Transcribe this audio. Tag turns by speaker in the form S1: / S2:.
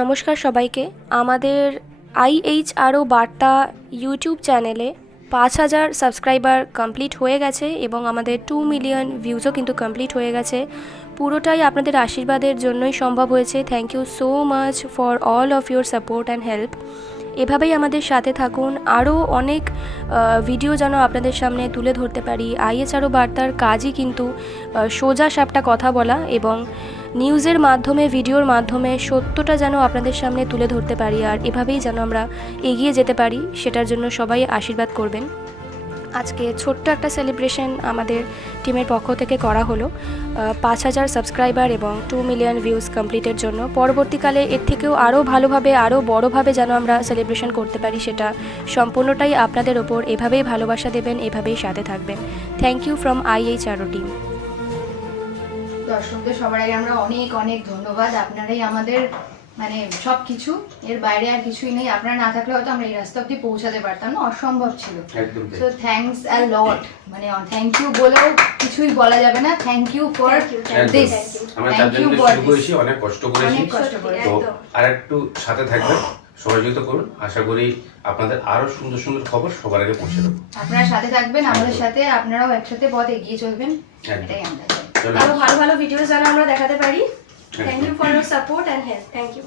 S1: নমস্কার সবাইকে। আমাদের আইএইচআরও বার্তা ইউটিউব চ্যানেলে পাঁচ হাজার সাবস্ক্রাইবার কমপ্লিট হয়ে গেছে এবং আমাদের টু মিলিয়ন ভিউজও কিন্তু কমপ্লিট হয়ে গেছে। পুরোটাই আপনাদের আশীর্বাদের জন্যই সম্ভব হয়েছে। Thank you so much for all of your support and help এভাবেই আমাদের সাথে থাকুন। আরও অনেক ভিডিও যেন আপনাদের সামনে তুলে ধরতে পারি। আইএসআরও বার্তার কাজই কিন্তু সোজা সাপটা কথা বলা এবং নিউজের মাধ্যমে, ভিডিওর মাধ্যমে সত্যটা যেন আপনাদের সামনে তুলে ধরতে পারি আর এভাবেই যেন আমরা এগিয়ে যেতে পারি, সেটার জন্য সবাই আশীর্বাদ করবেন। আজকে ছোট্ট একটা সেলিব্রেশন আমাদের টিমের পক্ষ থেকে করা হলো। পাঁচ হাজার সাবস্ক্রাইবার এবং টু মিলিয়ন ভিউজ কমপ্লিটের জন্য। পরবর্তীকালে এর থেকেও আরও ভালোভাবে, আরও বড়োভাবে যেন আমরা সেলিব্রেশন করতে পারি, সেটা সম্পূর্ণটাই আপনাদের ওপর। এভাবেই ভালোবাসা দেবেন, এভাবেই সাথে থাকবেন। Thank you from IH IHRO team
S2: দর্শকদের সবার আগে আমরা অনেক অনেক ধন্যবাদ। আপনারাই আমাদের মানে সব কিছু এর বাইরে আর কিছুই নেই। আপনারা না থাকলে হয়তো আমরা এই রাস্তা অব্দি পৌঁছাতে পারতাম না অসম্ভব ছিল। সো থ্যাঙ্কস আ লট মানে থ্যাংক ইউ বলেও কিছুই বলা যাবে না। থ্যাংক ইউ ফর দিস
S3: আমরা
S2: you
S3: মিলে শুরু করেছি অনেক কষ্ট করেছি।
S2: অনেক কষ্ট করেছি।
S3: তো আর একটু সাথে থাকবেন সহযোগিতা করুন। আশা করি আপনাদের আরও সুন্দর সুন্দর খবর সবার আগে পৌঁছে দেবো।
S2: আপনারা সাথে থাকবেন আমাদের সাথে আপনারাও একসাথে পথ এগিয়ে চলবেন।
S3: একদম।
S2: এটাই আমরা
S1: আরও ভালো ভালো ভিডিও যেন আমরা দেখাতে পারি thank you. For your support and help thank you